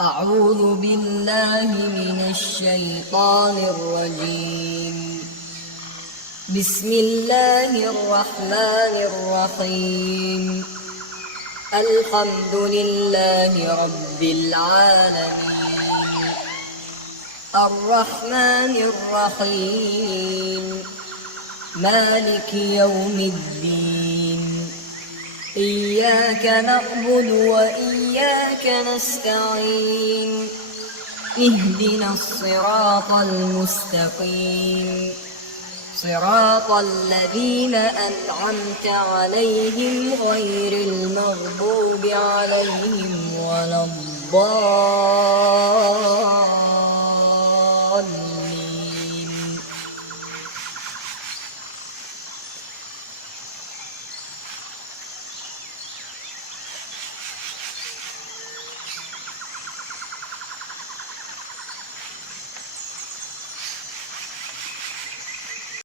أعوذ بالله من الشيطان الرجيم. بسم الله الرحمن الرحيم. الحمد لله رب العالمين، الرحمن الرحيم، مالك يوم الدين. إياك نعبد وإياك نستعين. اهدنا الصراط المستقيم، صراط الذين أنعمت عليهم غير المغضوب عليهم ولا الضالين.